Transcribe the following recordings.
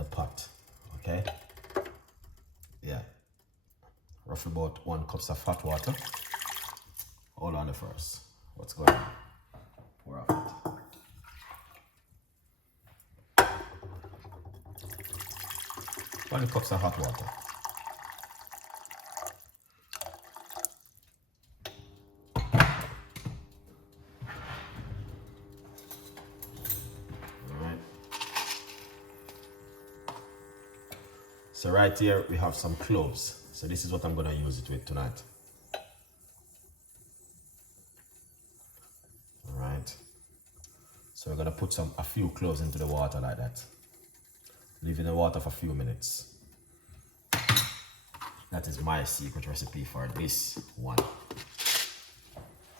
the pot. Okay? Yeah. Roughly about 1 cup of hot water. Hold on first. What's going on? Pour off it. 1 cup of hot water. Alright. So right here we have some cloves. So this is what I'm gonna use it with tonight. Alright. So we're gonna put a few cloves into the water like that. Leave in the water for a few minutes. That is my secret recipe for this one.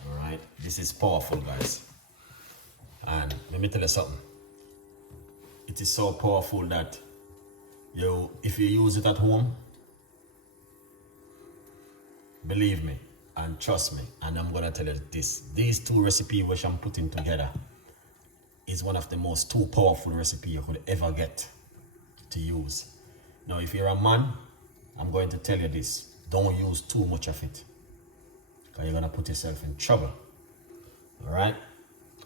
Alright, this is powerful, guys. And let me tell you something. It is so powerful that if you use it at home, believe me and trust me, and I'm gonna tell you this. These 2 recipes which I'm putting together is one of the most 2 powerful recipes you could ever get to use. Now, if you're a man, I'm going to tell you this: don't use too much of it, because you're gonna put yourself in trouble. All right,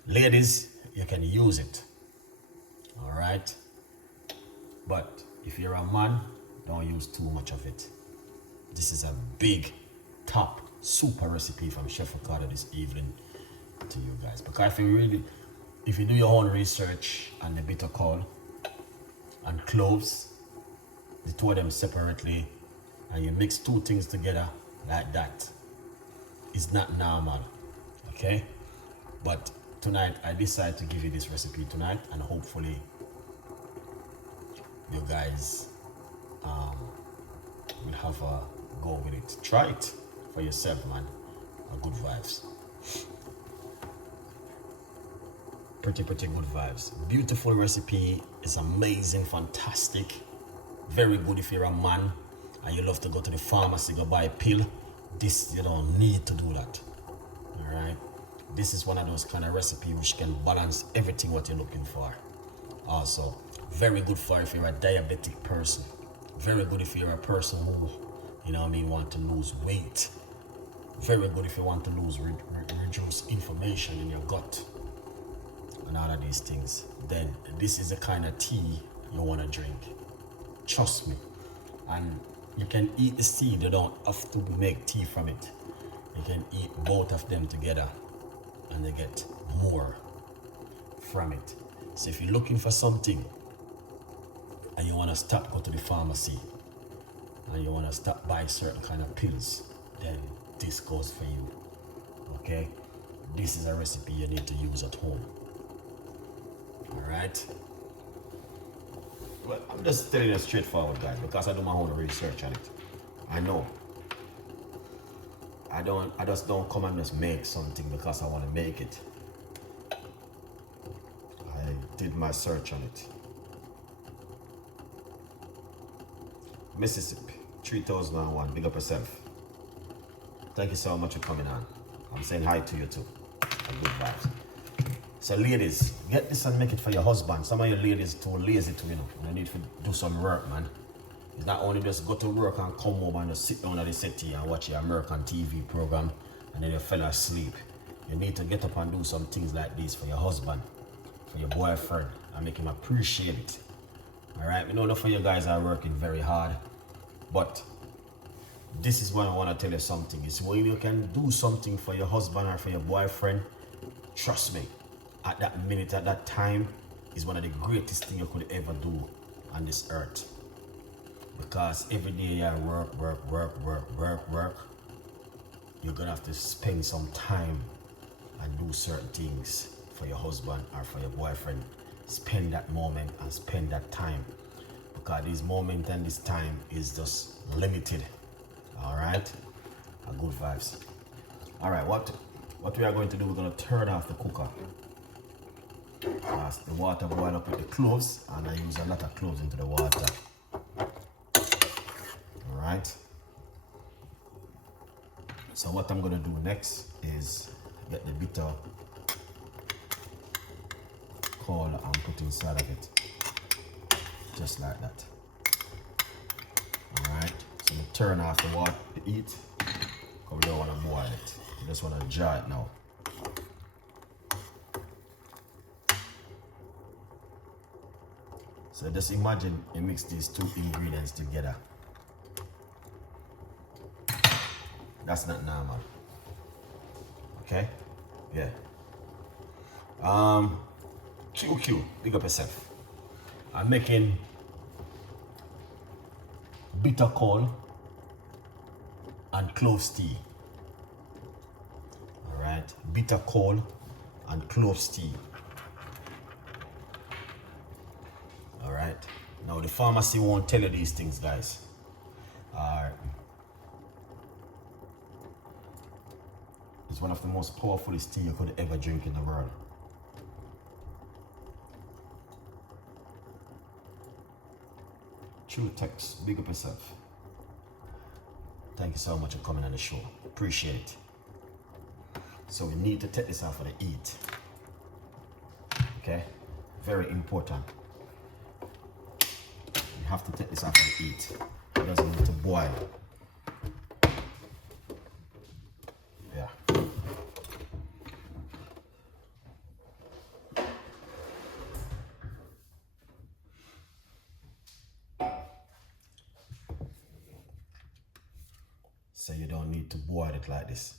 ladies, you can use it. All right, but if you're a man, don't use too much of it. This is a big, top, super recipe from Chef Ricardo this evening to you guys. Because if you do your own research on the bitter coal and cloves, the 2 of them separately, and you mix 2 things together like that, it's not normal. Okay? But tonight I decided to give you this recipe tonight, and hopefully you guys will have a go with it. Try it for yourself, man. Good vibes. Pretty good vibes. Beautiful recipe. It's amazing, fantastic. Very good if you're a man and you love to go to the pharmacy, go buy a pill. This, you don't need to do that. Alright? This is one of those kind of recipes which can balance everything what you're looking for. Also, very good for if you're a diabetic person. Very good if you're a person who, want to lose weight. Very good if you want to reduce inflammation in your gut and all of these things. Then this is the kind of tea you want to drink. Trust me. And you can eat the seed. You don't have to make tea from it. You can eat both of them together and you get more from it. So if you're looking for something and you want to stop, go to the pharmacy, and you want to stop buy certain kind of pills, then this goes for you. Okay? This is a recipe you need to use at home. Alright? Well, I'm just telling you straightforward, guys, because I do my own research on it. I know. I just don't come and just make something because I want to make it. I did my search on it. Mississippi, 3001, big up yourself. Thank you so much for coming on. I'm saying hi to you too. And good vibes. So ladies, get this and make it for your husband. Some of you ladies too lazy to, you need to do some work, man. It's not only just go to work and come home and just sit down at the settee and watch your American TV program and then you fell asleep. You need to get up and do some things like this for your husband, for your boyfriend, and make him appreciate it. Alright, we know enough of you guys are working very hard, but this is when I want to tell you something. It's when you can do something for your husband or for your boyfriend, trust me, at that minute, at that time, is one of the greatest things you could ever do on this earth. Because every day you work, you're gonna have to spend some time and do certain things for your husband or for your boyfriend. Spend that moment and spend that time, because this moment and this time is just limited. All right, good vibes. All right, what we are going to do, we're going to turn off the cooker as the water boil up with the cloves, and I use a lot of cloves into the water. All right, so what I'm going to do next is get the bitter Kola and put inside of it. just like that. All right, so we turn off the water to eat, because we don't want to boil it. We just want to jar it now. So just imagine you mix these two ingredients together. That's not normal. Okay? Yeah. QQ, big up yourself. I'm making bitter coal and cloves tea. Alright, bitter coal and cloves tea. Alright, now the pharmacy won't tell you these things, guys. It's one of the most powerfulest tea you could ever drink in the world. True text, big up yourself. Thank you so much for coming on the show. Appreciate it. So we need to take this out for the eat. Okay? Very important. You have to take this out for the eat. It doesn't need to boil. Yeah. So you don't need to boil it like this.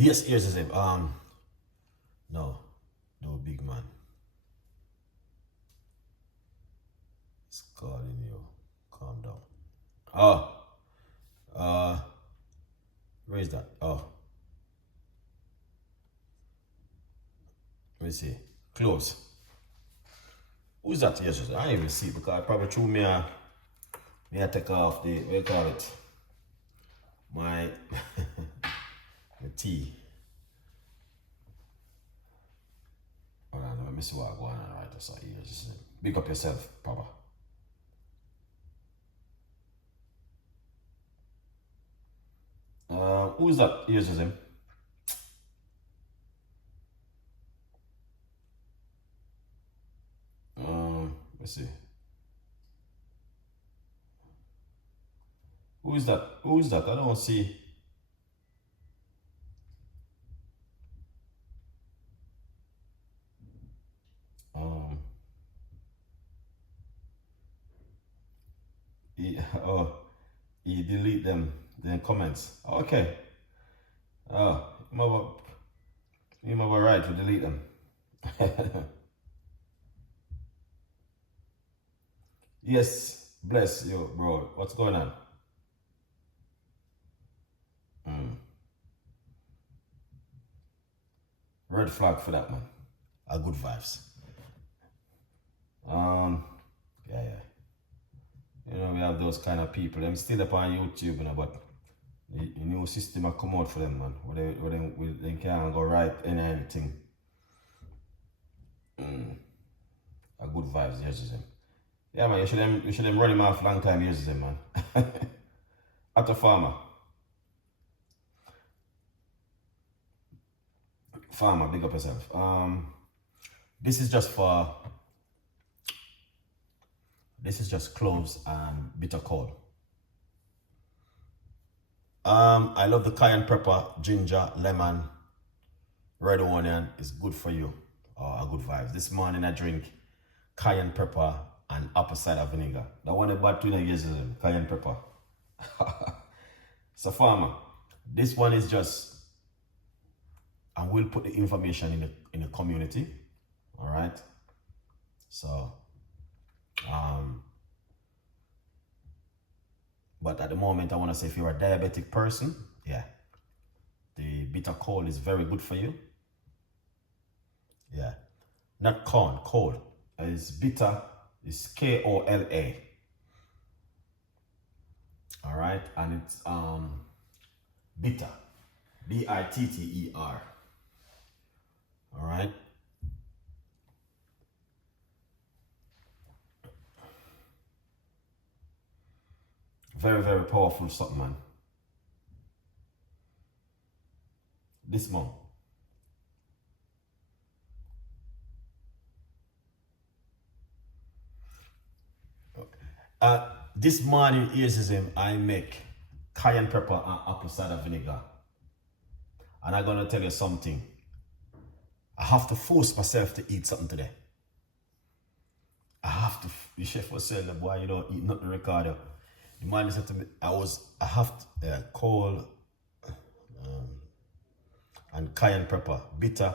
Yes, here's the same. No, big man. It's calling you. Calm down. Where is that? Oh. Let me see. Close. Who's that? Yes, I didn't even see it because I probably threw me I take off the, what do you call it? My the tea. Hold on, let me see what I'm going on right this side. Just big up yourself, Papa. Who's that? Here's him. Let's see. Who is that? Who is that? I don't see. He delete them, then comments. Okay. You might be right to delete them. Yes, bless you, bro. What's going on? Red flag for that, man. Good vibes. Yeah. You know, we have those kind of people. I'm still up on YouTube, you know, but the new system will come out for them, man. Where they can't go right in anything. A good vibes, yes, him. Yeah, man, you should run him off long time, yes, him, man. At a farmer. Farmer, big up yourself. This is just cloves and bitter coal. I love the cayenne pepper, ginger, lemon, red onion is good for you. A good vibes. This morning I drink cayenne pepper and apple cider vinegar. That one about 2 years is cayenne pepper. So farmer, this one is just, and we'll put the information in the community. All right. So, but at the moment, I want to say if you're a diabetic person, yeah, the bitter coal is very good for you. Yeah, not corn, coal. It's bitter, it's Kola. All right, and it's bitter, bitter. All right. Very, very powerful something, man. this month. This morning, here's him. I make cayenne pepper and apple cider vinegar. And I'm gonna tell you something. I have to force myself to eat something today. I have to. The chef was saying, boy, you don't eat nothing, Ricardo. The man said to me, I have to coal and cayenne pepper, bitter.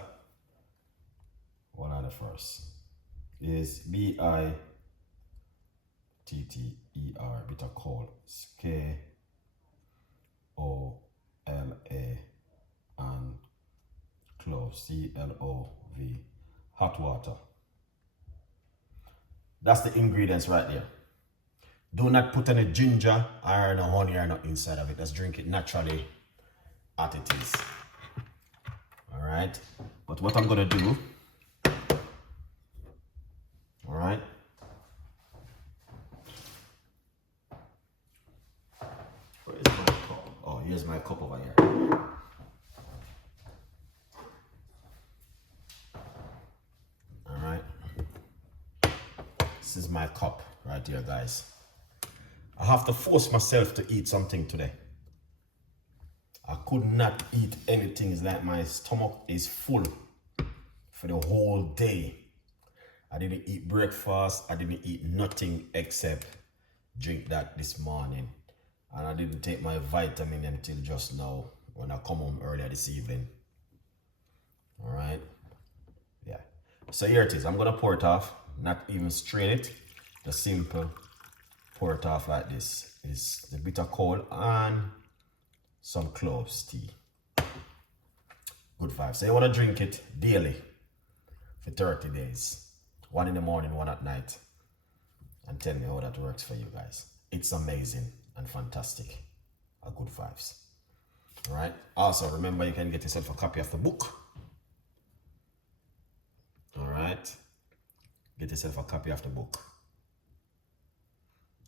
One of the first is bitter, bitter coal, Kola, and clove, CLOV, hot water. That's the ingredients right there. Do not put any ginger or no honey or no inside of it. Just drink it naturally as it is. All right. But what I'm gonna do, all right. Where is my cup? Oh, here's my cup over here. All right. This is my cup right here, guys. I have to force myself to eat something today. I could not eat anything. It's like my stomach is full for the whole day. I didn't eat breakfast. I didn't eat nothing except drink that this morning. And I didn't take my vitamin until just now when I come home earlier this evening. All right. Yeah. So here it is. I'm going to pour it off. Not even strain it. Just simple. Pour it off like this. Is the bitter coal and some cloves tea. Good vibes. So you want to drink it daily for 30 days. One in the morning, one at night. And tell me how that works for you guys. It's amazing and fantastic. Good vibes. All right. Also, remember you can get yourself a copy of the book. All right. Get yourself a copy of the book.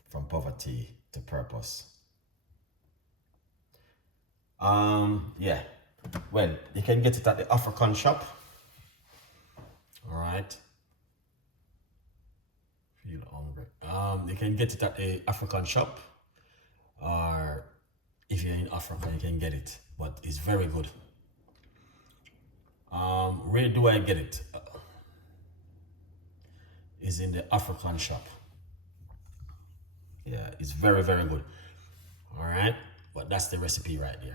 From Poverty to Purpose. Yeah. Well, you can get it at the African shop. All right. Feel hungry. You can get it at the African shop, or if you're in Africa, you can get it. But it's very good. Where do I get it? It's in the African shop. Yeah, it's very, very good. All right, but that's the recipe right there.